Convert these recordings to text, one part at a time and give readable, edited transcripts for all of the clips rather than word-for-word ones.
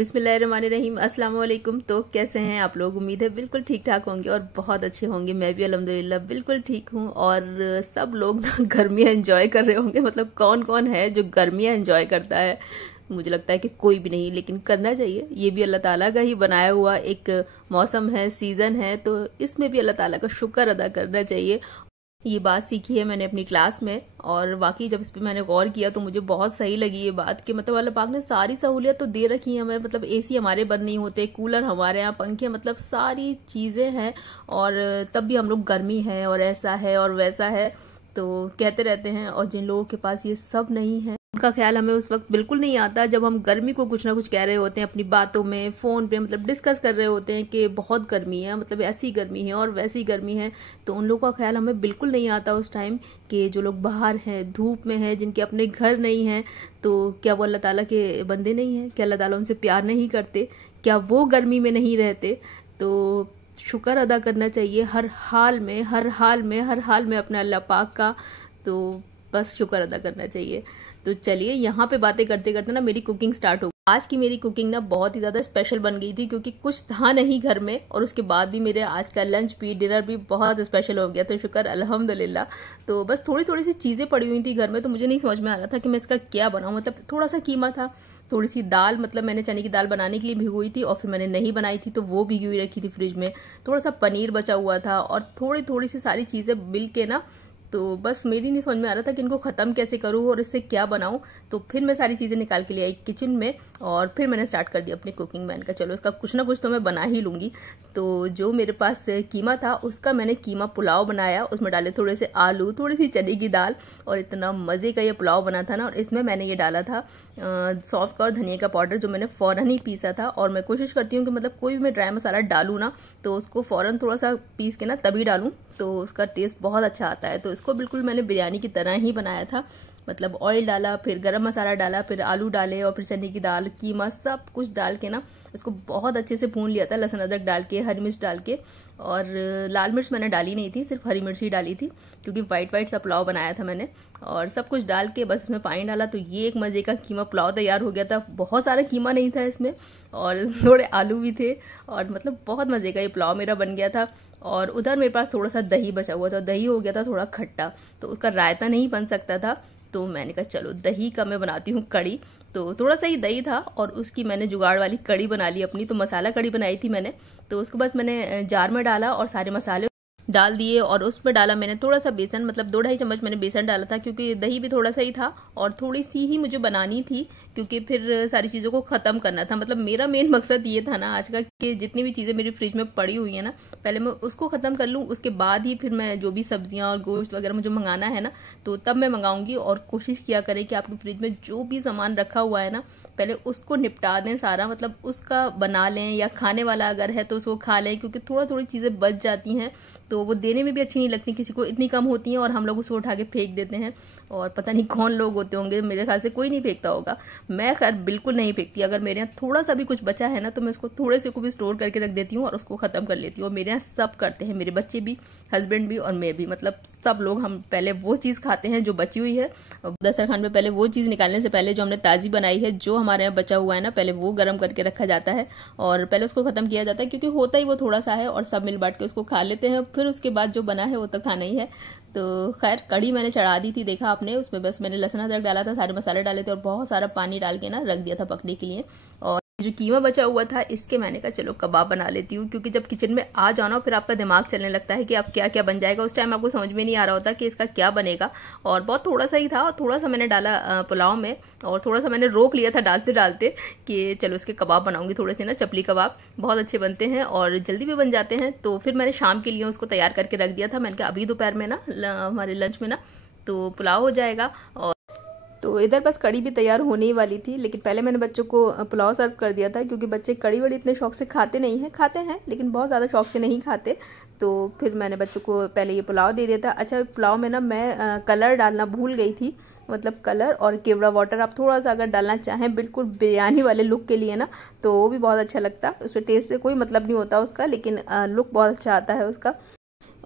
बिस्मिल्लाहिर्रहमानिर्रहीम। अस्सलाम वालेकुम। तो कैसे हैं आप लोग? उम्मीद है बिल्कुल ठीक ठाक होंगे और बहुत अच्छे होंगे। मैं भी अल्हम्दुलिल्लाह बिल्कुल ठीक हूँ। और सब लोग ना गर्मियाँ एंजॉय कर रहे होंगे। मतलब कौन कौन है जो गर्मियाँ एंजॉय करता है? मुझे लगता है कि कोई भी नहीं, लेकिन करना चाहिए। ये भी अल्लाह ताला का ही बनाया हुआ एक मौसम है, सीज़न है, तो इसमें भी अल्लाह ताला का शुक्र अदा करना चाहिए। ये बात सीखी है मैंने अपनी क्लास में, और वाकई जब इस पर मैंने गौर किया तो मुझे बहुत सही लगी ये बात कि मतलब अल्लाह पाक ने सारी सहूलियत तो दे रखी है हमें। मतलब एसी हमारे बंद नहीं होते, कूलर हमारे यहाँ, पंखे, मतलब सारी चीज़ें हैं, और तब भी हम लोग गर्मी है और ऐसा है और वैसा है तो कहते रहते हैं। और जिन लोगों के पास ये सब नहीं है उनका ख्याल हमें उस वक्त बिल्कुल नहीं आता जब हम गर्मी को कुछ ना कुछ कह रहे होते हैं अपनी बातों में, फ़ोन पे, मतलब डिस्कस कर रहे होते हैं कि बहुत गर्मी है, मतलब ऐसी गर्मी है और वैसी गर्मी है। तो उन लोगों का ख्याल हमें बिल्कुल नहीं आता उस टाइम कि जो लोग बाहर हैं, धूप में हैं, जिनके अपने घर नहीं हैं, तो क्या वो अल्लाह ताला के बंदे नहीं हैं? क्या अल्लाह ताला उनसे प्यार नहीं करते? क्या वो गर्मी में नहीं रहते? तो शुक्र अदा करना चाहिए हर हाल में, हर हाल में, हर हाल में अपने अल्लाह पाक का। तो बस शुक्र अदा करना चाहिए। तो चलिए, यहाँ पे बातें करते करते ना मेरी कुकिंग स्टार्ट हो। आज की मेरी कुकिंग ना बहुत ही ज़्यादा स्पेशल बन गई थी क्योंकि कुछ था नहीं घर में, और उसके बाद भी मेरे आज का लंच भी, डिनर भी बहुत स्पेशल हो गया। तो शुक्र अल्हम्दुलिल्लाह। तो बस थोड़ी थोड़ी सी चीज़ें पड़ी हुई थी घर में, तो मुझे नहीं समझ में आ रहा था कि मैं इसका क्या बनाऊँ। मतलब थोड़ा सा कीमा था, थोड़ी सी दाल, मतलब मैंने चने की दाल बनाने के लिए भिगोई थी और फिर मैंने नहीं बनाई थी तो वो भिगी हुई रखी थी फ्रिज में। थोड़ा सा पनीर बचा हुआ था और थोड़ी थोड़ी सी सारी चीज़ें मिल के ना, तो बस मेरी नहीं समझ में आ रहा था कि इनको ख़त्म कैसे करूँ और इससे क्या बनाऊँ। तो फिर मैं सारी चीज़ें निकाल के ले आई किचन में और फिर मैंने स्टार्ट कर दिया अपनी कुकिंग। मैंने कहा चलो इसका कुछ ना कुछ तो मैं बना ही लूँगी। तो जो मेरे पास कीमा था उसका मैंने कीमा पुलाव बनाया। उसमें डाले थोड़े से आलू, थोड़ी सी चने की दाल, और इतना मज़े का ये पुलाव बना था ना। और इसमें मैंने ये डाला था सौंफ का और धनिया का पाउडर, जो मैंने फ़ौरन ही पीसा था। और मैं कोशिश करती हूँ कि मतलब कोई भी मैं ड्राई मसाला डालूँ ना तो उसको फ़ौरन थोड़ा सा पीस के ना तभी डालूँ, तो उसका टेस्ट बहुत अच्छा आता है। तो इसको बिल्कुल मैंने बिरयानी की तरह ही बनाया था। मतलब ऑयल डाला, फिर गरम मसाला डाला, फिर आलू डाले और फिर चने की दाल, कीमा, सब कुछ डाल के ना इसको बहुत अच्छे से भून लिया था, लहसुन अदरक डाल के, हरी मिर्च डाल के। और लाल मिर्च मैंने डाली नहीं थी, सिर्फ हरी मिर्च ही डाली थी क्योंकि वाइट वाइट सा पुलाव बनाया था मैंने। और सब कुछ डाल के बस इसमें पानी डाला तो ये एक मज़े का कीमा पुलाव तैयार हो गया था। बहुत सारा कीमा नहीं था इसमें और थोड़े आलू भी थे, और मतलब बहुत मज़े का ये पुलाव मेरा बन गया था। और उधर मेरे पास थोड़ा सा दही बचा हुआ था, दही हो गया था थोड़ा खट्टा, तो उसका रायता नहीं बन सकता था। तो मैंने कहा चलो दही का मैं बनाती हूँ कड़ी। तो थोड़ा सा ही दही था और उसकी मैंने जुगाड़ वाली कड़ी बना ली अपनी। तो मसाला कड़ी बनाई थी मैंने, तो उसको बस मैंने जार में डाला और सारे मसाले डाल दिए, और उसमें डाला मैंने थोड़ा सा बेसन, मतलब 2-2.5 चम्मच मैंने बेसन डाला था क्योंकि दही भी थोड़ा सा ही था और थोड़ी सी ही मुझे बनानी थी क्योंकि फिर सारी चीज़ों को ख़त्म करना था। मतलब मेरा मेन मकसद ये था ना आज का कि जितनी भी चीज़ें मेरी फ्रिज में पड़ी हुई है ना, पहले मैं उसको ख़त्म कर लूँ, उसके बाद ही फिर मैं जो भी सब्जियाँ और गोश्त वगैरह मुझे मंगाना है ना तो तब मैं मंगाऊंगी। और कोशिश किया करें कि आपकी फ्रिज में जो भी सामान रखा हुआ है ना पहले उसको निपटा दें सारा, मतलब उसका बना लें, या खाने वाला अगर है तो उसको खा लें, क्योंकि थोड़ा थोड़ी चीज़ें बच जाती हैं तो वो देने में भी अच्छी नहीं लगती किसी को, इतनी कम होती हैं और हम लोग उसको उठा के फेंक देते हैं। और पता नहीं कौन लोग होते होंगे, मेरे ख्याल से कोई नहीं फेंकता होगा, मैं खैर बिल्कुल नहीं फेंकती। अगर मेरे यहाँ थोड़ा सा भी कुछ बचा है ना तो मैं उसको थोड़े से को भी स्टोर करके रख देती हूँ और उसको ख़त्म कर लेती हूँ। और मेरे यहाँ सब करते हैं, मेरे बच्चे भी, हस्बैंड भी और मैं भी, मतलब सब लोग। हम पहले वो चीज़ खाते हैं जो बची हुई है, दस्तरखान पे पहले वो चीज़ निकालने से पहले जो हमने ताज़ी बनाई है, जो हमारे यहाँ बचा हुआ है ना, पहले वो गर्म करके रखा जाता है और पहले उसको ख़त्म किया जाता है क्योंकि होता ही वो थोड़ा सा है, और सब मिल बांट के उसको खा लेते हैं। फिर उसके बाद जो बना है वो तो खाना ही है। तो खैर कड़ी मैंने चढ़ा दी थी, देखा आपने, उसमें बस मैंने लहसुन अदरक डाला था, सारे मसाले डाले थे और बहुत सारा पानी डाल के ना रख दिया था पकने के लिए। और जो कीमा बचा हुआ था इसके मैंने कहा चलो कबाब बना लेती हूँ, क्योंकि जब किचन में आ जाओ ना फिर आपका दिमाग चलने लगता है कि अब क्या क्या बन जाएगा। उस टाइम आपको समझ में नहीं आ रहा होता कि इसका क्या बनेगा। और बहुत थोड़ा सा ही था और थोड़ा सा मैंने डाला पुलाव में, और थोड़ा सा मैंने रोक लिया था डालते डालते कि चलो इसके कबाब बनाऊंगी, थोड़े से ना चपली कबाब, बहुत अच्छे बनते हैं और जल्दी भी बन जाते हैं। तो फिर मैंने शाम के लिए उसको तैयार करके रख दिया था। मैंने कहा अभी दोपहर में ना हमारे लंच में ना तो पुलाव हो जाएगा। और तो इधर बस कड़ी भी तैयार होने ही वाली थी, लेकिन पहले मैंने बच्चों को पुलाव सर्व कर दिया था क्योंकि बच्चे कड़ी वड़ी इतने शौक से खाते नहीं हैं, खाते हैं लेकिन बहुत ज़्यादा शौक से नहीं खाते। तो फिर मैंने बच्चों को पहले ये पुलाव दे दिया था। अच्छा, पुलाव में ना मैं कलर डालना भूल गई थी, मतलब कलर और केवड़ा वाटर आप थोड़ा सा अगर डालना चाहें बिल्कुल बिरयानी वाले लुक के लिए ना तो वो भी बहुत अच्छा लगता है। उसमें टेस्ट से कोई मतलब नहीं होता उसका, लेकिन लुक बहुत अच्छा आता है उसका।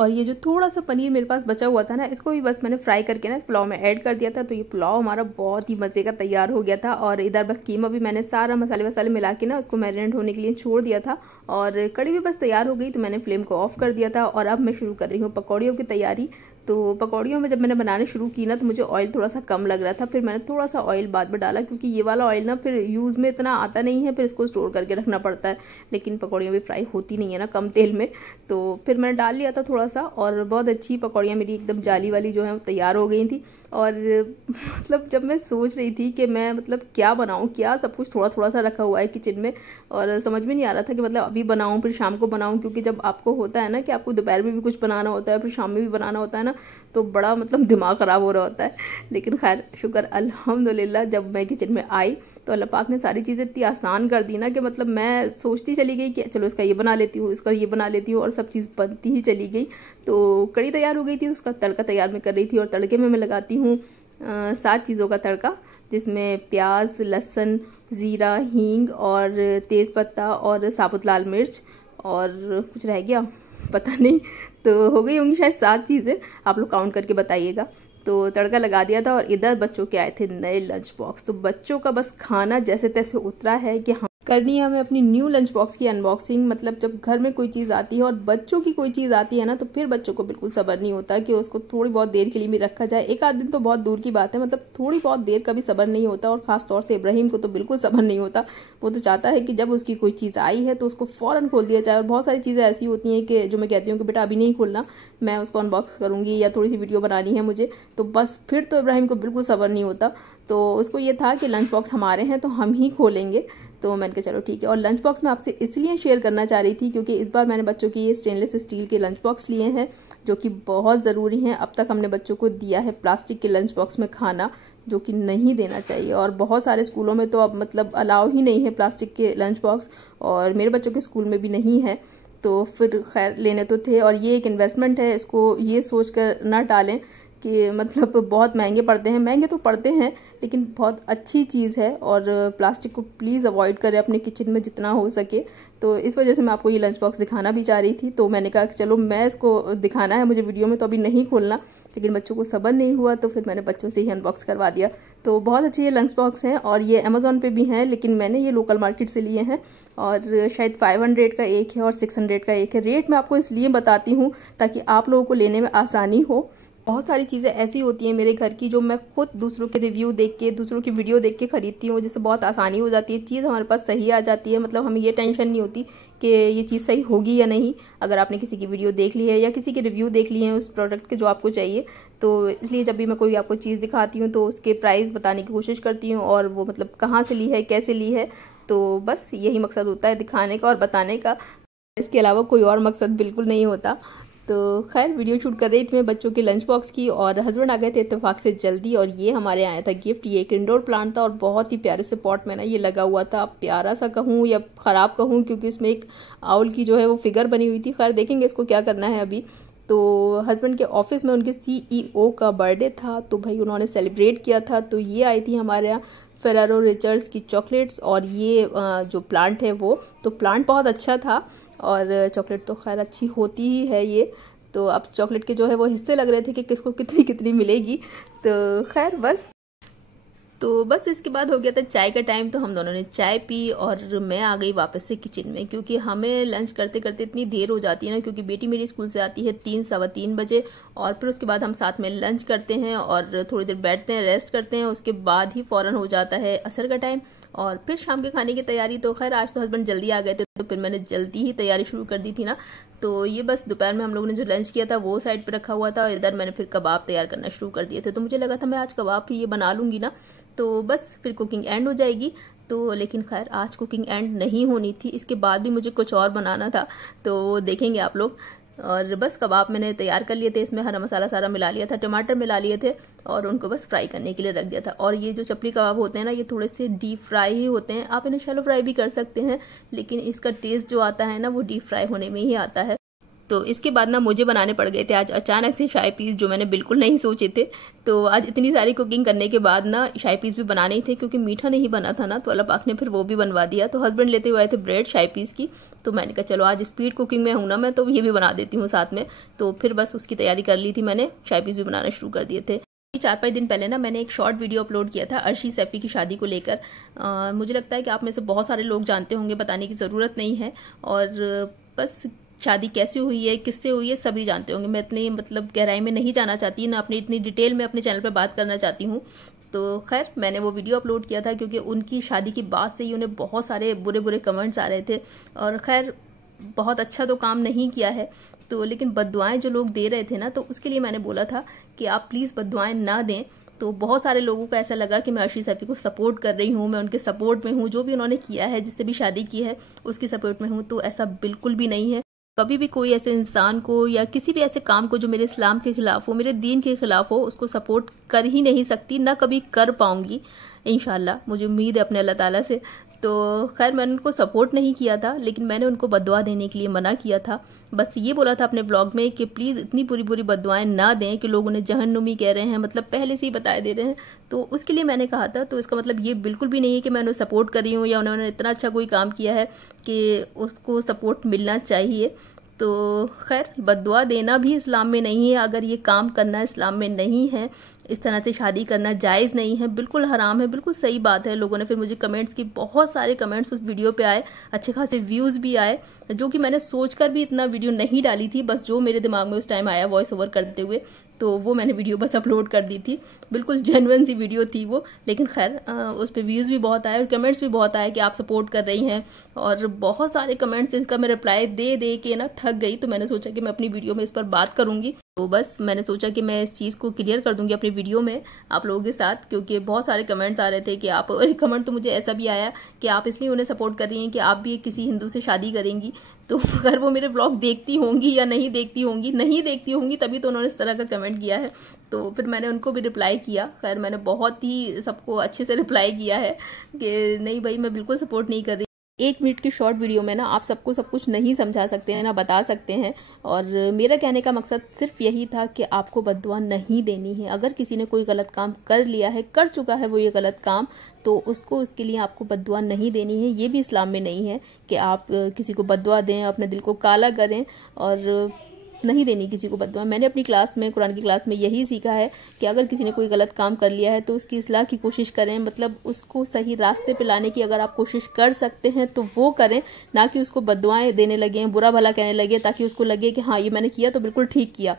और ये जो थोड़ा सा पनीर मेरे पास बचा हुआ था ना, इसको भी बस मैंने फ्राई करके ना इस पुलाव में ऐड कर दिया था। तो ये पुलाव हमारा बहुत ही मज़े का तैयार हो गया था। और इधर बस कीमा भी मैंने सारा मसाले वसाले मिला के ना उसको मैरिनेट होने के लिए छोड़ दिया था। और कड़ी भी बस तैयार हो गई तो मैंने फ्लेम को ऑफ कर दिया था। और अब मैं शुरू कर रही हूँ पकौड़ियों की तैयारी। तो पकौड़ियों में जब मैंने बनाने शुरू की ना तो मुझे ऑयल थोड़ा सा कम लग रहा था। फिर मैंने थोड़ा सा ऑयल बाद में डाला, क्योंकि ये वाला ऑयल ना फिर यूज़ में इतना आता नहीं है, फिर इसको स्टोर करके रखना पड़ता है। लेकिन पकौड़ियाँ भी फ्राई होती नहीं है ना कम तेल में, तो फिर मैंने डाल लिया था थोड़ा सा। और बहुत अच्छी पकौड़ियाँ मेरी एकदम जाली वाली जो है वो तैयार हो गई थी। और मतलब जब मैं सोच रही थी कि मैं मतलब क्या बनाऊँ, क्या सब कुछ थोड़ा थोड़ा सा रखा हुआ है किचन में, और समझ में नहीं आ रहा था कि मतलब अभी बनाऊँ फिर शाम को बनाऊँ। क्योंकि जब आपको होता है ना कि आपको दोपहर में भी कुछ बनाना होता है फिर शाम में भी बनाना होता है ना, तो बड़ा मतलब दिमाग ख़राब हो रहा होता है। लेकिन खैर शुक्र अल्हम्दुलिल्लाह, जब मैं किचन में आई तो अल्लाह पाक ने सारी चीज़ें इतनी आसान कर दी ना कि मतलब मैं सोचती चली गई कि चलो इसका ये बना लेती हूँ, इसका ये बना लेती हूँ, और सब चीज़ बनती ही चली गई। तो कड़ी तैयार हो गई थी, उसका तड़का तैयार मैं कर रही थी। और तड़के में मैं लगाती हूँ 7 चीज़ों का तड़का, जिसमें प्याज, लहसुन, ज़ीरा, हींग और तेज़पत्ता और साबुत लाल मिर्च, और कुछ रह गया पता नहीं, तो हो गई होंगी शायद 7 चीज़ें, आप लोग काउंट करके बताइएगा। तो तड़का लगा दिया था। और इधर बच्चों के आए थे नए लंच बॉक्स, तो बच्चों का बस खाना जैसे तैसे उतरा है कि हम करनी है हमें अपनी न्यू लंच बॉक्स की अनबॉक्सिंग। मतलब जब घर में कोई चीज़ आती है और बच्चों की कोई चीज़ आती है ना, तो फिर बच्चों को बिल्कुल सब्र नहीं होता कि उसको थोड़ी बहुत देर के लिए भी रखा जाए। एक आध दिन तो बहुत दूर की बात है, मतलब थोड़ी बहुत देर का भी सब्र नहीं होता। और ख़ास तौर से इब्राहिम को तो बिल्कुल सब्र नहीं होता। वो तो चाहता है कि जब उसकी कोई चीज़ आई है तो उसको फ़ौरन खोल दिया जाए। और बहुत सारी चीज़ें ऐसी होती हैं कि जो मैं कहती हूँ कि बेटा अभी नहीं खोलना, मैं उसको अनबॉक्स करूँगी या थोड़ी सी वीडियो बनानी है मुझे, तो बस फिर तो इब्राहिम को बिल्कुल सब्र नहीं होता। तो उसको ये था कि लंच बॉक्स हमारे हैं तो हम ही खोलेंगे। तो मैंने कहा चलो ठीक है। और लंच बॉक्स मैं आपसे इसलिए शेयर करना चाह रही थी क्योंकि इस बार मैंने बच्चों के ये स्टेनलेस स्टील के लंच बॉक्स लिए हैं, जो कि बहुत ज़रूरी हैं। अब तक हमने बच्चों को दिया है प्लास्टिक के लंच बॉक्स में खाना, जो कि नहीं देना चाहिए। और बहुत सारे स्कूलों में तो अब मतलब अलाउ ही नहीं है प्लास्टिक के लंच बॉक्स, और मेरे बच्चों के स्कूल में भी नहीं है। तो फिर खैर लेने तो थे, और ये एक इन्वेस्टमेंट है, इसको ये सोच कर ना टालें कि मतलब बहुत महंगे पड़ते हैं। महंगे तो पड़ते हैं लेकिन बहुत अच्छी चीज़ है। और प्लास्टिक को प्लीज़ अवॉइड करें अपने किचन में जितना हो सके। तो इस वजह से मैं आपको ये लंच बॉक्स दिखाना भी चाह रही थी। तो मैंने कहा कि चलो मैं इसको दिखाना है मुझे वीडियो में, तो अभी नहीं खोलना। लेकिन बच्चों को सब्र नहीं हुआ तो फिर मैंने बच्चों से ही अनबॉक्स करवा दिया। तो बहुत अच्छे ये लंच बॉक्स हैं, और ये अमेज़ॉन पे भी हैं, लेकिन मैंने ये लोकल मार्केट से लिए हैं। और शायद 500 का एक है और 600 का एक है। रेट मैं आपको इसलिए बताती हूँ ताकि आप लोगों को लेने में आसानी हो। बहुत सारी चीज़ें ऐसी होती हैं मेरे घर की जो मैं खुद दूसरों के रिव्यू देख के, दूसरों की वीडियो देख के ख़रीदती हूँ, जिससे बहुत आसानी हो जाती है, चीज़ हमारे पास सही आ जाती है। मतलब हमें ये टेंशन नहीं होती कि ये चीज़ सही होगी या नहीं। अगर आपने किसी की वीडियो देख ली है या किसी के रिव्यू देख लिए हैं उस प्रोडक्ट के जो आपको चाहिए, तो इसलिए जब भी मैं कोई आपको चीज़ दिखाती हूँ तो उसके प्राइस बताने की कोशिश करती हूँ, और वो मतलब कहाँ से ली है, कैसे ली है। तो बस यही मकसद होता है दिखाने का और बताने का, इसके अलावा कोई और मकसद बिल्कुल नहीं होता। तो खैर वीडियो शूट कर रही थी मैं बच्चों के लंच बॉक्स की, और हस्बैंड आ गए थे इत्तेफाक से जल्दी। और ये हमारे आया था गिफ्ट, ये एक इंडोर प्लांट था और बहुत ही प्यारे से पॉट में ना ये लगा हुआ था। प्यारा सा कहूँ या ख़राब कहूँ, क्योंकि इसमें एक आउल की जो है वो फिगर बनी हुई थी। खैर देखेंगे इसको क्या करना है अभी। तो हस्बैंड के ऑफिस में उनके CEO का बर्थडे था, तो भाई उन्होंने सेलिब्रेट किया था। तो ये आई थी हमारे यहाँ फेरारो रिचर्स की चॉकलेट्स, और ये जो प्लांट है वो, तो प्लांट बहुत अच्छा था, और चॉकलेट तो खैर अच्छी होती ही है ये। तो अब चॉकलेट के जो है वो हिस्से लग रहे थे कि किसको कितनी कितनी मिलेगी। तो खैर बस इसके बाद हो गया था चाय का टाइम। तो हम दोनों ने चाय पी और मैं आ गई वापस से किचन में, क्योंकि हमें लंच करते करते इतनी देर हो जाती है ना, क्योंकि बेटी मेरी स्कूल से आती है 3 सवा 3 बजे, और फिर उसके बाद हम साथ में लंच करते हैं और थोड़ी देर बैठते हैं, रेस्ट करते हैं। उसके बाद ही फ़ौरन हो जाता है असर का टाइम, और फिर शाम के खाने की तैयारी। तो खैर आज तो हस्बैंड जल्दी आ गए थे, तो फिर मैंने जल्दी ही तैयारी शुरू कर दी थी ना। तो ये बस दोपहर में हम लोगों ने जो लंच किया था वो साइड पे रखा हुआ था, और इधर मैंने फिर कबाब तैयार करना शुरू कर दिए थे। तो मुझे लगा था मैं आज कबाब भी ये बना लूँगी ना, तो बस फिर कुकिंग एंड हो जाएगी। तो लेकिन खैर आज कुकिंग एंड नहीं होनी थी, इसके बाद भी मुझे कुछ और बनाना था, तो वो देखेंगे आप लोग। और बस कबाब मैंने तैयार कर लिए थे, इसमें हरा मसाला सारा मिला लिया था, टमाटर मिला लिए थे, और उनको बस फ्राई करने के लिए रख दिया था। और ये जो चपली कबाब होते हैं ना, ये थोड़े से डीप फ्राई ही होते हैं। आप इन्हें शैलो फ्राई भी कर सकते हैं, लेकिन इसका टेस्ट जो आता है ना वो डीप फ्राई होने में ही आता है। तो इसके बाद ना मुझे बनाने पड़ गए थे आज अचानक से शाही पीस, जो मैंने बिल्कुल नहीं सोचे थे। तो आज इतनी सारी कुकिंग करने के बाद ना शाही पीस भी बनाने ही थे, क्योंकि मीठा नहीं बना था ना, तो अल्लाह पाक ने फिर वो भी बनवा दिया। तो हस्बैंड लेते हुए आए थे ब्रेड शाही पीस की, तो मैंने कहा चलो आज स्पीड कुकिंग में हूँ ना मैं, तो ये भी बना देती हूँ साथ में। तो फिर बस उसकी तैयारी कर ली थी मैंने, शाही पीस भी बनाना शुरू कर दिए थे। 4-5 दिन पहले ना मैंने एक शॉर्ट वीडियो अपलोड किया था अर्शी सैफी की शादी को लेकर। मुझे लगता है कि आप में से बहुत सारे लोग जानते होंगे, बताने की ज़रूरत नहीं है। और बस शादी कैसे हुई है, किससे हुई है, सभी जानते होंगे। मैं इतनी मतलब गहराई में नहीं जाना चाहती, ना अपनी इतनी डिटेल में अपने चैनल पर बात करना चाहती हूँ। तो खैर मैंने वो वीडियो अपलोड किया था, क्योंकि उनकी शादी की बाद से ही उन्हें बहुत सारे बुरे बुरे कमेंट्स आ रहे थे। और खैर बहुत अच्छा तो काम नहीं किया है, तो लेकिन बद्दुआएं जो लोग दे रहे थे ना, तो उसके लिए मैंने बोला था कि आप प्लीज़ बद्दुआएं ना दें। तो बहुत सारे लोगों को ऐसा लगा कि मैं अर्शी सैफी को सपोर्ट कर रही हूँ, मैं उनके सपोर्ट में हूँ, जो भी उन्होंने किया है, जिससे भी शादी की है उसकी सपोर्ट में हूँ। तो ऐसा बिल्कुल भी नहीं है। कभी भी कोई ऐसे इंसान को या किसी भी ऐसे काम को जो मेरे इस्लाम के खिलाफ हो, मेरे दीन के खिलाफ हो, उसको सपोर्ट कर ही नहीं सकती, ना कभी कर पाऊंगी इंशाल्लाह। मुझे उम्मीद है अपने अल्लाह ताला से। तो खैर मैंने उनको सपोर्ट नहीं किया था, लेकिन मैंने उनको बद्दुआ देने के लिए मना किया था। बस ये बोला था अपने ब्लॉग में कि प्लीज़ इतनी बुरी बुरी बद्दुआएं ना दें कि लोग उन्हें जहन्नुमी कह रहे हैं, मतलब पहले से ही बता दे रहे हैं। तो उसके लिए मैंने कहा था। तो इसका मतलब ये बिल्कुल भी नहीं है कि मैं उन्हें सपोर्ट कर रही हूँ या उन्होंने इतना अच्छा कोई काम किया है कि उसको सपोर्ट मिलना चाहिए। तो खैर बद्दुआ देना भी इस्लाम में नहीं है, अगर ये काम करना इस्लाम में नहीं है, इस तरह से शादी करना जायज़ नहीं है, बिल्कुल हराम है, बिल्कुल सही बात है। लोगों ने फिर मुझे कमेंट्स की, बहुत सारे कमेंट्स उस वीडियो पे आए, अच्छे खासे व्यूज़ भी आए, जो कि मैंने सोचकर भी इतना वीडियो नहीं डाली थी, बस जो मेरे दिमाग में उस टाइम आया वॉइस ओवर करते हुए, तो वो मैंने वीडियो बस अपलोड कर दी थी। बिल्कुल जेन्युइन सी वीडियो थी वो, लेकिन खैर उस पर व्यूज़ भी बहुत आए और कमेंट्स भी बहुत आए कि आप सपोर्ट कर रही हैं। और बहुत सारे कमेंट्स, जिसका मैं रिप्लाई दे दे के ना थक गई। तो मैंने सोचा कि मैं अपनी वीडियो में इस पर बात करूंगी। तो बस मैंने सोचा कि मैं इस चीज़ को क्लियर कर दूंगी अपनी वीडियो में आप लोगों के साथ, क्योंकि बहुत सारे कमेंट्स आ रहे थे कि आप, और एक कमेंट तो मुझे ऐसा भी आया कि आप इसलिए उन्हें सपोर्ट कर रही हैं कि आप भी किसी हिंदू से शादी करेंगी। तो अगर वो मेरे ब्लॉग देखती होंगी या नहीं देखती होंगी, नहीं देखती होंगी तभी तो उन्होंने इस तरह का कमेंट किया है। तो फिर मैंने उनको भी रिप्लाई किया। खैर मैंने बहुत ही सबको अच्छे से रिप्लाई किया है कि नहीं भाई, मैं बिल्कुल सपोर्ट नहीं कर रही। 1 मिनट की शॉर्ट वीडियो में ना आप सबको सब कुछ नहीं समझा सकते हैं, ना बता सकते हैं। और मेरा कहने का मकसद सिर्फ यही था कि आपको बद्दुआ नहीं देनी है। अगर किसी ने कोई गलत काम कर लिया है, कर चुका है वो ये गलत काम, तो उसको, उसके लिए आपको बद्दुआ नहीं देनी है। ये भी इस्लाम में नहीं है कि आप किसी को बद्दुआ दें, अपने दिल को काला करें, और नहीं देनी किसी को बद्दुआ। मैंने अपनी क्लास में, कुरान की क्लास में यही सीखा है कि अगर किसी ने कोई गलत काम कर लिया है तो उसकी इस्लाह की कोशिश करें, मतलब उसको सही रास्ते पे लाने की अगर आप कोशिश कर सकते हैं तो वो करें, ना कि उसको बद्दुआएं देने लगे, बुरा भला कहने लगे, ताकि उसको लगे कि हाँ ये मैंने किया तो बिल्कुल ठीक किया।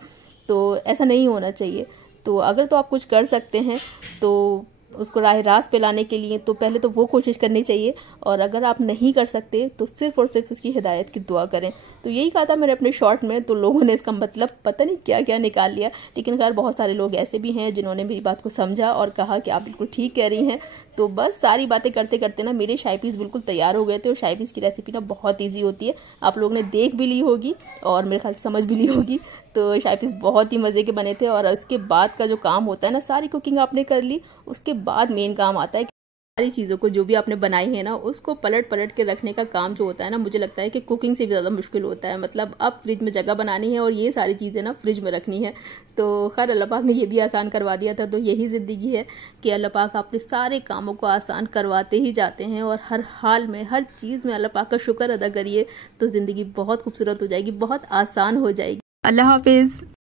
तो ऐसा नहीं होना चाहिए। तो अगर तो आप कुछ कर सकते हैं तो उसको राह रास्त पे लाने के लिए तो पहले तो वो कोशिश करनी चाहिए, और अगर आप नहीं कर सकते तो सिर्फ और सिर्फ उसकी हिदायत की दुआ करें। तो यही कहा था मैंने अपने शॉर्ट में। तो लोगों ने इसका मतलब पता नहीं क्या क्या निकाल लिया, लेकिन खैर बहुत सारे लोग ऐसे भी हैं जिन्होंने मेरी बात को समझा और कहा कि आप बिल्कुल ठीक कह रही हैं। तो बस सारी बातें करते करते ना मेरे शाही पीस बिल्कुल तैयार हो गए थे। और शाही पीस की रेसिपी ना बहुत ईजी होती है, आप लोगों ने देख भी ली होगी और मेरे ख्याल से समझ भी ली होगी। तो शाही पीस बहुत ही मज़े के बने थे। और उसके बाद का जो काम होता है ना, सारी कुकिंग आपने कर ली, उसके बाद मेन काम आता है सारी चीज़ों को जो भी आपने बनाई है ना, उसको पलट पलट के रखने का काम जो होता है ना, मुझे लगता है कि कुकिंग से भी ज़्यादा मुश्किल होता है। मतलब अब फ्रिज में जगह बनानी है और ये सारी चीज़ें ना फ्रिज में रखनी है। तो खैर अल्लाह पाक ने ये भी आसान करवा दिया था। तो यही ज़िंदगी है कि अल्लाह पाक अपने सारे कामों को आसान करवाते ही जाते हैं, और हर हाल में, हर चीज़ में अल्लाह पाक का शुक्र अदा करिए तो ज़िंदगी बहुत खूबसूरत हो जाएगी, बहुत आसान हो जाएगी। अल्लाह हाफिज़।